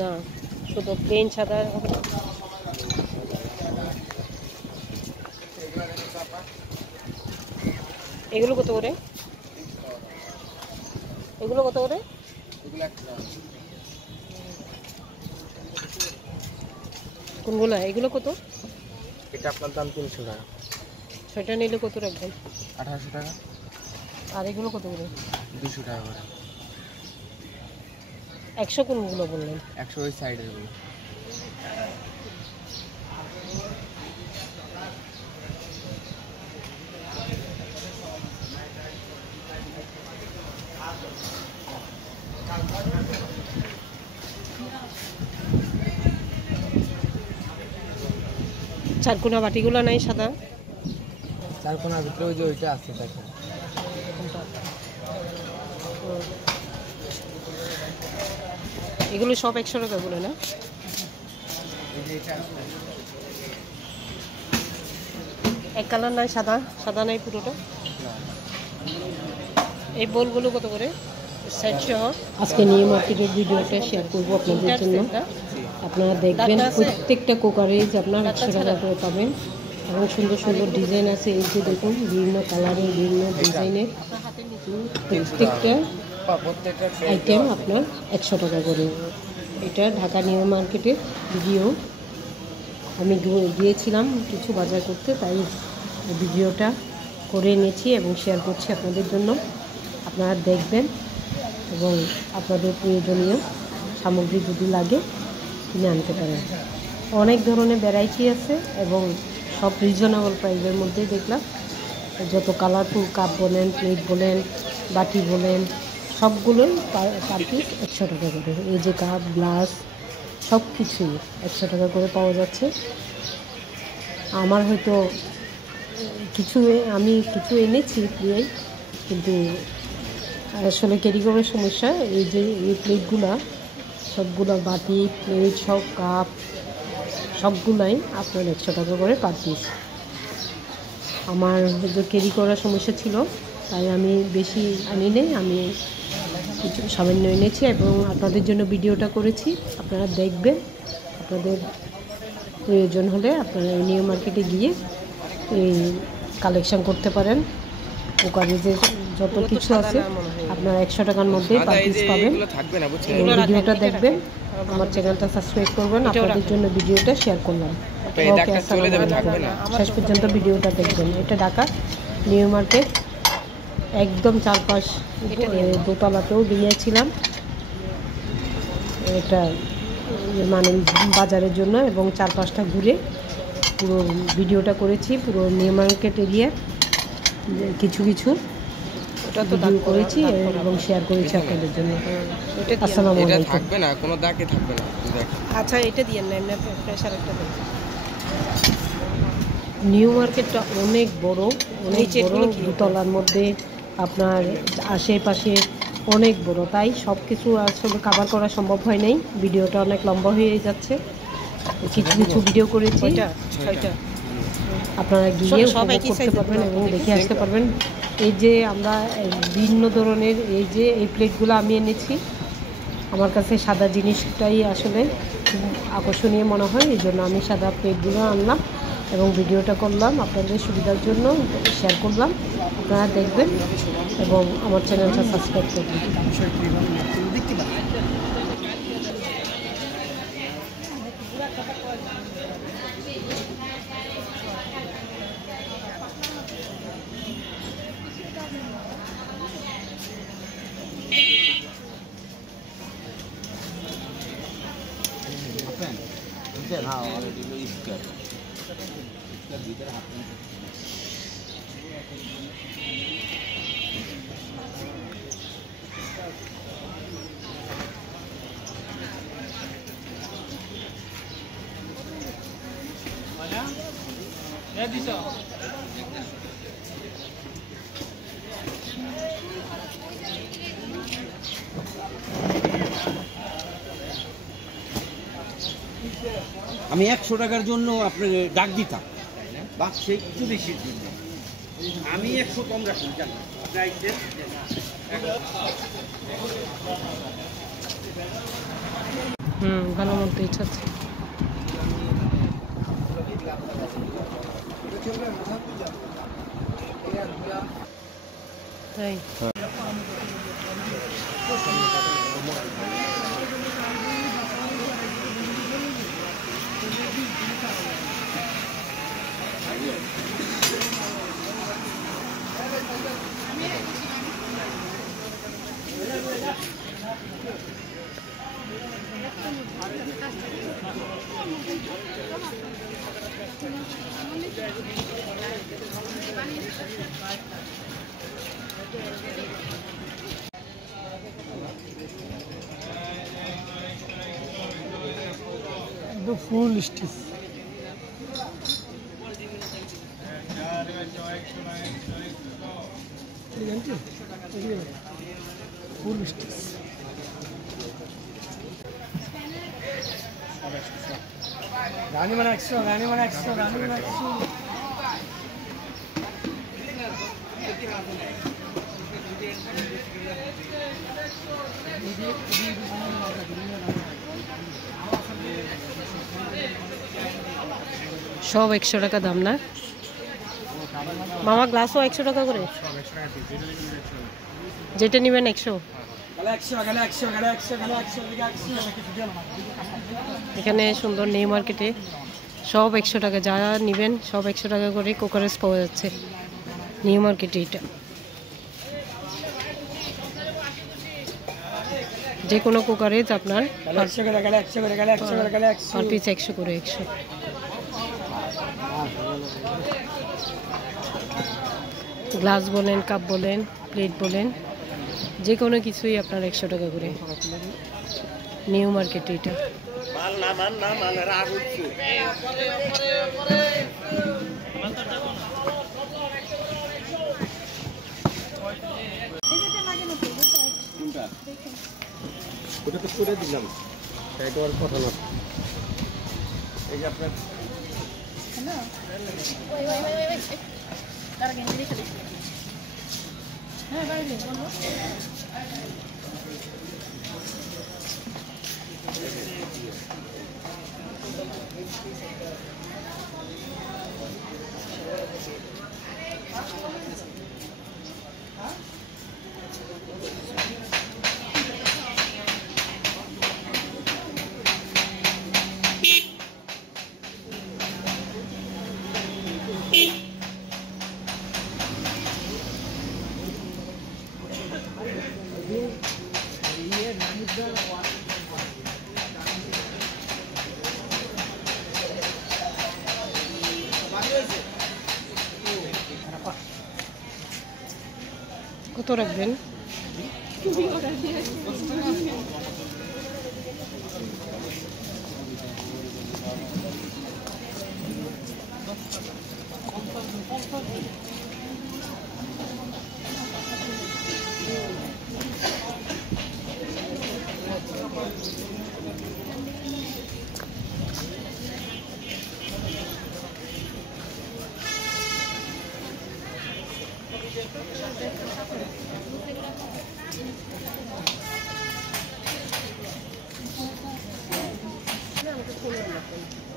না শুধু প্লেন সাদা। এগুলো কত করে? এগুলো কত করে? কোনগুলো? এগুলো কত? এটা আপনার দাম 300 টাকা। 6টা নিলে কত রাখবেন? 1800 টাকা। আর এগুলো কত করে? 200 টাকা করে। 100 কোনগুলো বললেন? 100 ওই সাইডের গুলো। চারকোনা বাটিগুলো নাই সাদা? চারকোনার ভিতরে ওই যে ওইটা আছে দেখেন। এগুলো সব 100 টাকা করে না? এক কালার নাই, সাদা সাদা নাই পুরোটা? এই বোলগুলো কত করে সেট সহ? আজকে নিউ মার্কেটের ভিডিওটা শেয়ার করবো আপনাদের জন্য। আপনারা দেখবেন প্রত্যেকটা কুকারেজ আপনার 100 টাকা করে পাবেন এবং সুন্দর সুন্দর ডিজাইন আছে। এই যে দেখুন বিভিন্ন কালারের বিভিন্ন ডিজাইনের প্রত্যেকটা আইটেম আপনার 100 টাকা করে। এটা ঢাকা নিউ মার্কেটের ভিডিও। আমি গিয়েছিলাম কিছু বাজার করতে, তাই ভিডিওটা করে এনেছি এবং শেয়ার করছি আপনাদের জন্য। আপনারা দেখবেন এবং আপনাদের প্রয়োজনীয় সামগ্রী যদি লাগে কিনে আনতে পারেন। অনেক ধরনের ভ্যারাইটি আছে এবং সব রিজনেবল প্রাইসের মধ্যে দেখলাম। যত কালারফুল কাপ বলেন, প্লেট বলেন, বাটি বলেন, সবগুলোই পার পিস 100 টাকা করে। এই যে কাপ, গ্লাস সব কিছুই 100 টাকা করে পাওয়া যাচ্ছে। আমার হয়তো আমি কিছু এনেছি প্রিয়াই, কিন্তু আসলে ক্যারি করার সমস্যা। এই যে এই প্লেটগুলা সবগুলো বাটি প্লেট সব কাপ সবগুলাই আপনার 100 টাকা করে পার পিস। আমার হয়তো ক্যারি করার সমস্যা ছিল, তাই আমি বেশি আনি নেই, আমি কিছু সামান্য এনেছি এবং আপনাদের জন্য ভিডিওটা করেছি। আপনারা দেখবেন, আপনাদের প্রয়োজন হলে আপনারা নিউ মার্কেটে গিয়ে এই কালেকশন করতে পারেন। কুকারেজের যত কিছু আছে আপনারা 100 টাকার মধ্যে পার পিস পাবেন। ভিডিওটা দেখবেন, আমার চ্যানেলটা সাবস্ক্রাইব করবেন। আপনাদের জন্য ভিডিওটা শেয়ার করলাম। ওকে, শেষ পর্যন্ত ভিডিওটা দেখবেন। এটা ঢাকা নিউ মার্কেট, একদম চারপাশ দোতলাতেও গিয়েছিলাম এটা মানে বাজারের জন্য এবং চারপাশটা ঘুরে পুরো ভিডিওটা করেছি। পুরো নিউ মার্কেট এরিয়া কিছু কিছু ভিডিও করেছি এবং শেয়ার করেছি আপনাদের জন্য। আসসালামু আলাইকুম। থাকবে না, কোনো দাগে থাকবে না। আচ্ছা, এটা দিয়ে নেন না, প্রেসার একটা দেন। নিউ মার্কেটটা অনেক বড়, অনেক বড়, দুতলার মধ্যে আপনার আশেপাশে অনেক বড়, তাই সব কিছু আসলে কভার করা সম্ভব হয় নাই। ভিডিওটা অনেক লম্বা হয়ে যাচ্ছে, কিছু কিছু ভিডিও করেছি। 6টা আপনারা গিয়ে উপভোগ করতে পারবেন এবং দেখে আসতে পারবেন। এই যে আমরা ভিন্ন ধরনের এই প্লেটগুলো আমি এনেছি, আমার কাছে সাদা জিনিসটাই আসলে খুব আকর্ষণীয় মনে হয়, এই জন্য আমি সাদা প্লেটগুলো আনলাম এবং ভিডিওটা করলাম আপনাদের সুবিধার জন্য শেয়ার করলাম। আপনারা দেখবেন এবং আমার চ্যানেলটা সাবস্ক্রাইব করবেন। আমি 100 টাকার জন্য আপনাকে ডাক দিতাম, বা সে একটু বেশি জন্য আমি 100 কম রাখি জান আপনি আইছেন। ভালো মতো ইচ্ছা আছে। তাই ফুল স্টিচ। ফুল স্টিচ রানী মানে 100, রানী মানে 100, রানী মানে 100। সব 100 টাকা দাম না মামা? গ্লাসও 100 টাকা করে, যেটা নেবেন 100। এখানে সুন্দর নিউ মার্কেটে সব 100 টাকা, যারা নেবেন সব 100 টাকা করে কোকারেজ পাওয়া যাচ্ছে নিউ মার্কেটে। এটা যে কোনো কুকারেজ আপনার পার পিস 100 করে। 100 গ্লাস বলেন, কাপ বলেন, প্লেট বলেন, যে কোনো কিছুই আপনার 100 টাকা করে নিউ মার্কেটে। এটা ওটা তো করে দিলাম, এটা আর কথা না। এই যে আপনার কত রাখবেন?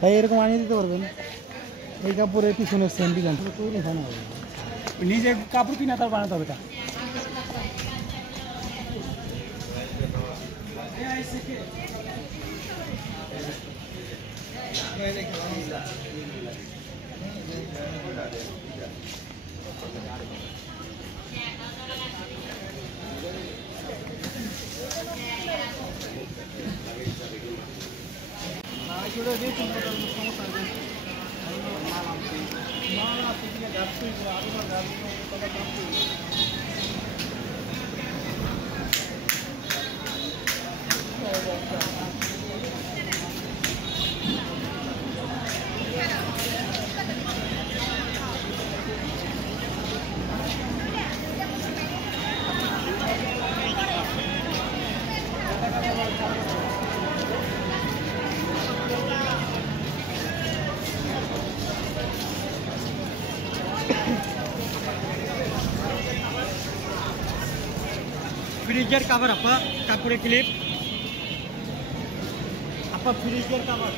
ভাই এরকম আনিয়ে দিতে পারবেন? এই কাপড়ের পিছনে সেম ডিজাইন তৈরি হয় না, নিজে কাপড় কিনা তার বানাতে হবে। फ्रिजर कवर आपा कापड़े क्लिप आपा फ्रिजर कवर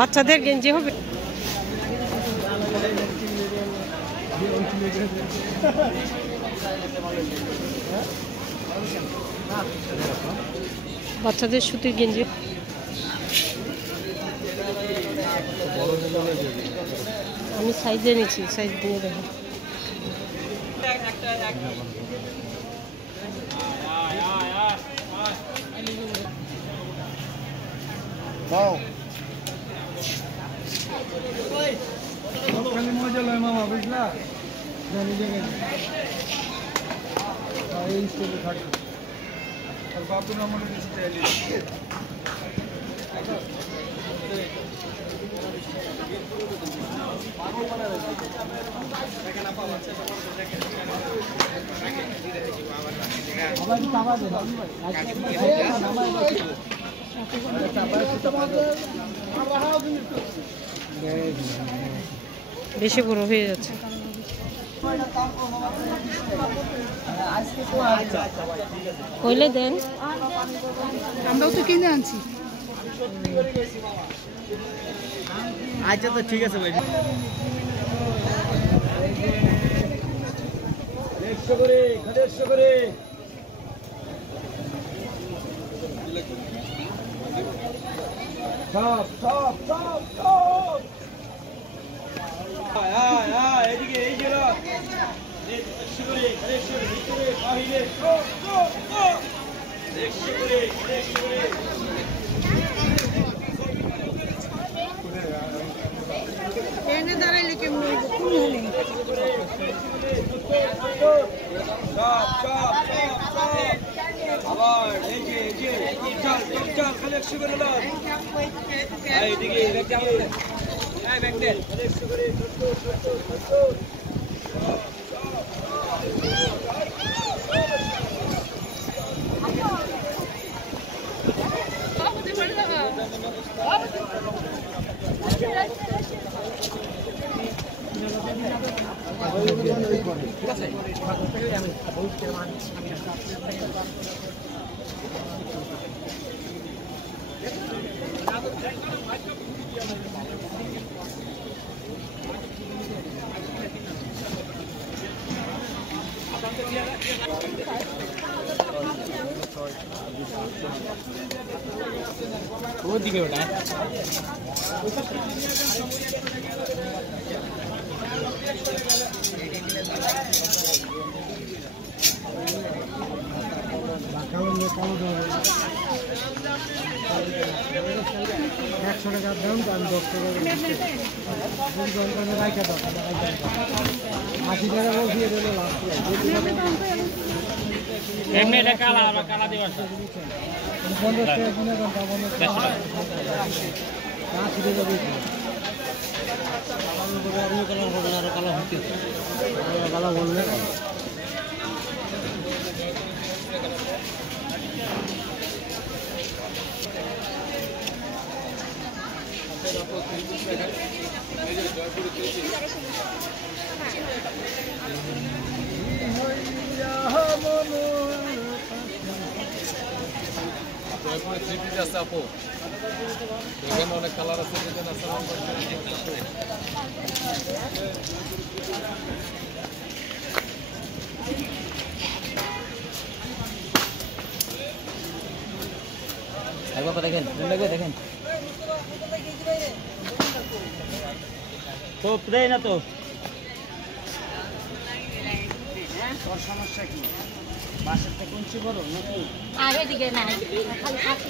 বাচ্চাদের গেঞ্জি হবে। বাচ্চাদের সুতির গেঞ্জি। আমি সাইজে নিয়েছি, সাইজ দিয়ে দেখো। মজা লয় মামা, বুঝলা? জানি জানি এই স্কুলে থাকবে আর বাপু আমার বেশি বড় হয়ে যাচ্ছে। কইলে দেন, আমরাও তো কিনে আনছি। আচ্ছা তো ঠিক আছে ভাই। 100 করে 150 করে সব সব সব সব এদিকে এই গেল 100 করে 150 করে ভিতরে বাহিরে সব সব সব 100 করে 150 করে এনে দাঁড়াইলে কেমন হইব? কোন হলে সব সব সব সব আবার এই যে চাল চাল খালি 100 করে দাও। এইদিকে এই ব্যাগ দেন 100 করে ওদিকে ওটা একশো টাকার দাম আমি 10 টাকা 80 টাকা বলছি এটা হলো লাস্ট। অনেক কালার আছে দেখেন দেখেন তো দেয় না তো তোর সমস্যা কি বাসার থেকে কোন চেয়ে বড় নাকি আগে দিকে না খালি খাসি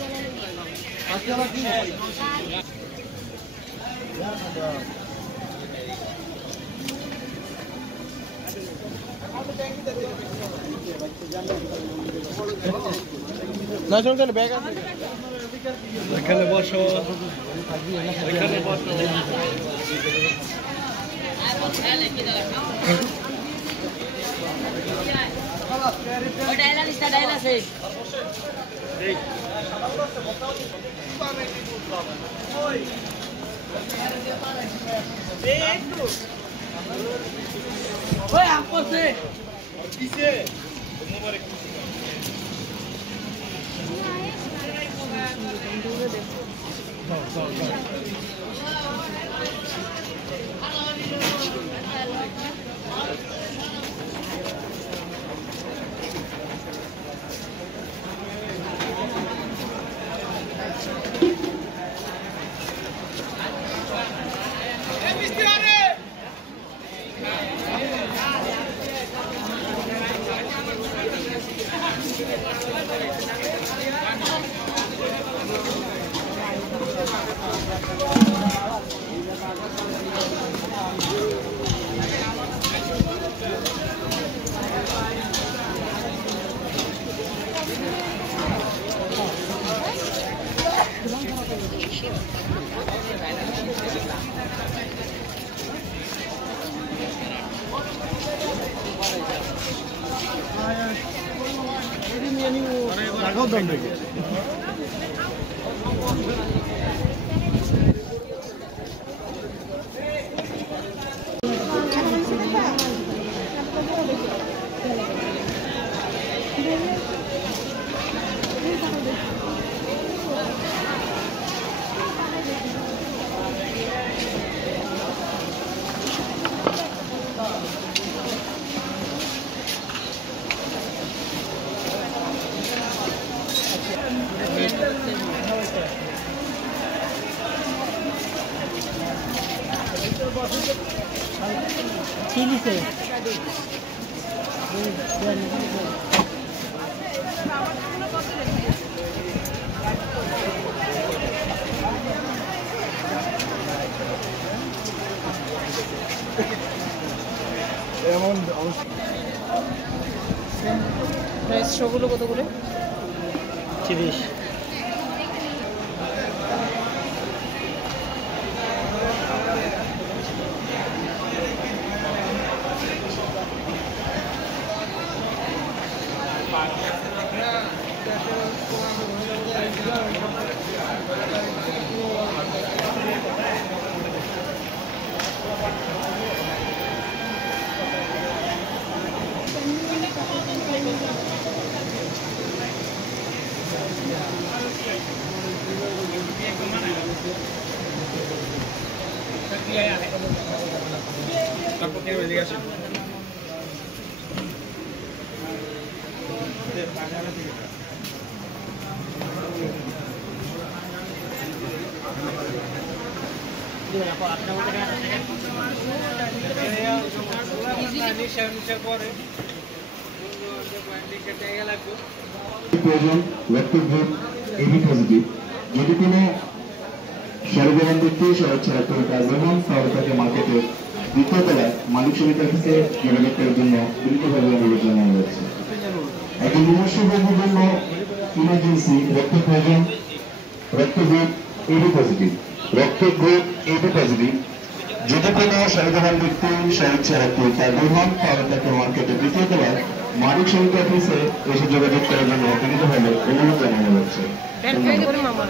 এখানে বসো এখানে বসো প্রাইস সবগুলো কত করে? 30। প্রয়োজন রক্তের গ্রুপ এবি পজিটিভ। যদি কোনো সরবরাহ ব্যক্তি ছাড়া কোনো কাজ এবং তাহলে তাকে মার্কেটের দ্বিতীয় তলায় মালিক সমিতি অফিসে যোগাযোগ করার জন্য দ্রুতভাবে অনুরোধ জানানো হয়েছে। একজন মুমূর্ষু রোগীর জন্য ইমার্জেন্সি রক্ত প্রয়োজন, রক্ত গ্রুপ এবি পজিটিভ, রক্ত গ্রুপ এবি পজিটিভ যদি কোনো সর্বধান ব্যক্তি স্বেচ্ছা রক্ত তার গ্রহণ তাহলে তাকে মার্কেটে দ্বিতীয় তলায় মালিক সমিতি অফিসে এসে যোগাযোগ করার জন্য লিখিতভাবে অনুরোধ জানানো হচ্ছে। মামা